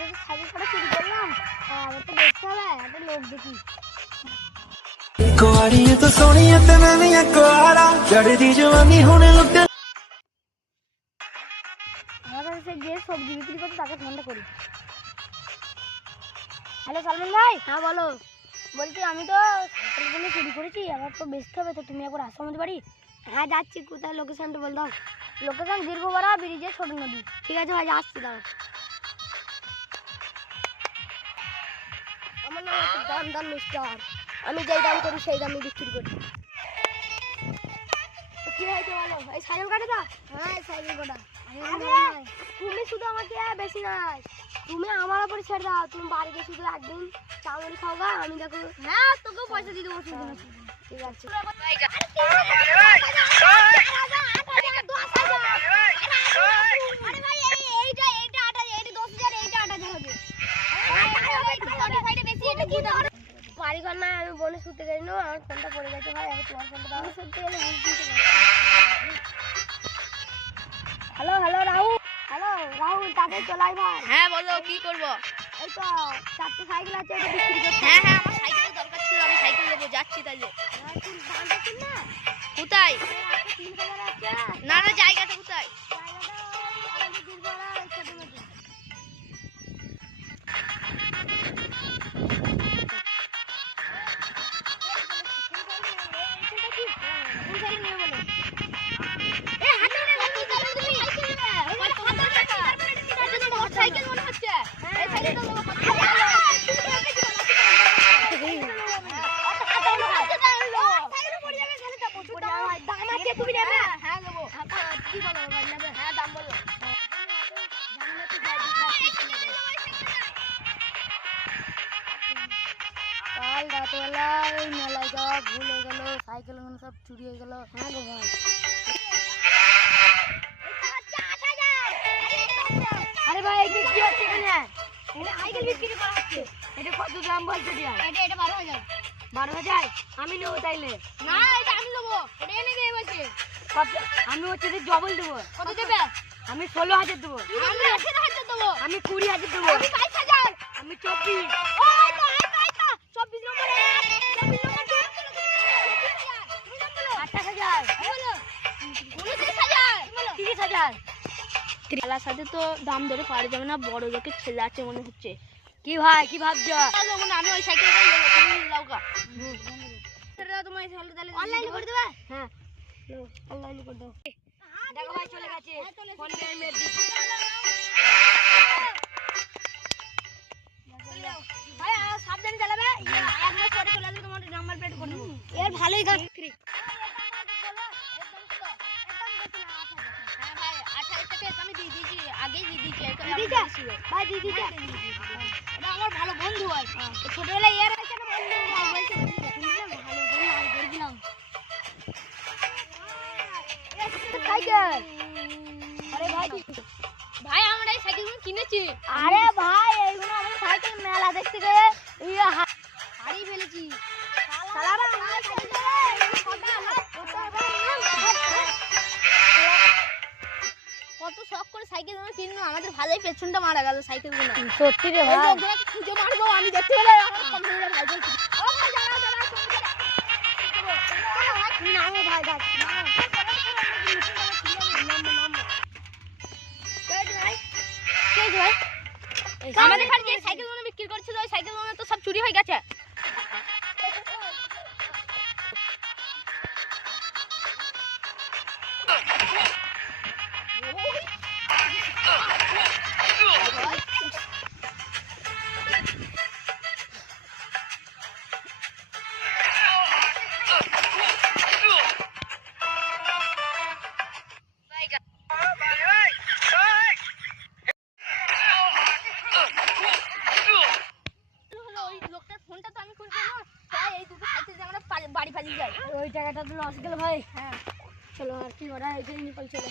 তো সাইকেল করে চুরি করলাম, আমার তো দেখতে হবে একটা লোক দেখি। कुआरी तो सोनी ते मैं भी कुआरा चढ़दी जवानी होने लुटे। আমার কাছে যে সবজি বিক্রি করতে তাকে ফোনটা করি। হ্যালো সালমান ভাই। হ্যাঁ বলো। বলছি আমি তো সাইকেলগুলো চুরি করেছি, আমার তো বেচতে হবে, তো তুমি একবার আসো আমাদের বাড়ি। হ্যাঁ যাচ্ছি, কোথায় লোকেশনটা বল দাও। লোকেশন দীর্ঘপাড়া ব্রিজের ছোট নদী। ঠিক আছে ভাই, আসছি দাও। আমার নাম হচ্ছে দাম দাম মিস্টার, আমি যেই দাম করি সেই দামে বিক্রি করি। কি হয়েছে বলো? এই সাইকেল কাটে দাও। হ্যাঁ সাইকেল কাটা। তুমি শুধু আমাকে বেশি নাই, তুমি আমার উপরে ছেড়ে দাও। তুমি বাড়িতে শুধু একদিন চাউমিন খাওয়া, আমি দেখো। হ্যাঁ তোকেও পয়সা দিয়ে দেবো। ঠিক আছে। বাড়ি ঘর না, আমি বলে শুতে গেছি না, আমার ফোনটা পড়ে গেছে ভাই, আমি তোমার ফোনটা দাও। শুতে গেলে hello hello Rahul. Hello Rahul, তাড়াতাড়ি চলে আয় ভাই। হ্যাঁ বলো, কি করব? এই তো 4টে সাইকেল আছে, ওটা বিক্রি করতে। হ্যাঁ হ্যাঁ, আমার সাইকেলের দরকার ছিল, আমি সাইকেল নেবো, যাচ্ছি তাহলে। তুই দামটা শুন না। কোথায়? 3000 আছে। না না, জায়গাটা কোথায়? জায়গাটা আমাদের দীর্ঘপাড়া ছোট নদী। সাইকেল মনে হচ্ছে। এই সাইকেলটা নেবো। তুমি নেবে? হ্যাঁ নেবো। কি বলো ভাই, নেবে? হ্যাঁ, দাম বলো। কাল রাতবেলা ওই মেলায় যাওয়া ভুল হয়ে গেল, সাইকেল সব চুরি হয়ে গেল। হ্যাঁ গো ভাই। আরে ভাই এটা কি হচ্ছে এখানে? এটা সাইকেল বিক্রি করা হচ্ছে। এটা কত দাম বলছো দিয়া? এটা 12,000। 12,000? আমি নেবো তাইলে। না, এটা আমি নেবো। এটা এনে দিয়ে বলছে। আমি হচ্ছে ডবল দেবো। কত দেবে? আমি 16,000 দেবো। আমি 18,000 দেবো। আমি 20,000 দেবো। আমি 22,000। আমি 24। ওই তো, এই তো, এই তো। 24 নম্বর 1, 24 নম্বর 2, 24,000। তুমি দাম বলো। 28,000। বলো। 29,000। বলো। 30,000। খেলার সাথে তো দাম ধরে পারা যাবে না, বড় লোকের ছেলে আছে মনে হচ্ছে। কি ভাই কি ভাবছো? আমি ওই সাইকেলটাই নেবো, তুমি লাও গা। সেটা তোমার সাইকেল তাহলে অনলাইনে করে দেবে? হ্যাঁ অনলাইনে করে দাও। দেখো ভাই চলে গেছে। ফোন পে মেরে দিই। ভাই সাবধানে চালাবে, এক মাস পরে চলে আসবে, তোমার নাম্বার প্লেট করে নেবো। এর ভালোই গাছ। হ্যাঁ ভাই, 28 টাকা আমি দিয়ে দিয়েছি, আগেই দিয়ে দিয়েছি। ভাই দিদি এটা আমার ভালো বন্ধু হয়। ছোটবেলায় এর কাছে বন্ধু বলছে, ভালো করে আমি করে দিলাম। সাইকেল। আরে ভাই ভাই আমরা এই সাইকেলগুলো কিনেছি। আরে ভাই এইগুলো আমি সাইকেল মেলা দেখতে গিয়ে হারিয়ে ফেলেছি। সালারা আমার সাইকেল কত শখ করে সাইকেল কিনলো, আমাদের ভালোই পেছনটা মারা গেল সাইকেলগুলো। সত্যি রে ভাই। লোকগুলোকে খুঁজে মারবো, আমি দেখতে পেলে আমার কম্পিউটারে ভাই বলছি। ও ভাই দাঁড়াও দাঁড়াও, তুমি নামো ভাই গাছ আমাদের খালি যে সাইকেলগুলো বিক্রি করছিল, ওই সাইকেলগুলো তো সব চুরি হয়ে গেছে। বাড়ি পালিয়ে যায়। ওই জায়গাটা তো লস গেল ভাই। হ্যাঁ চলো আর কি করা, এখানে নিকল চলো।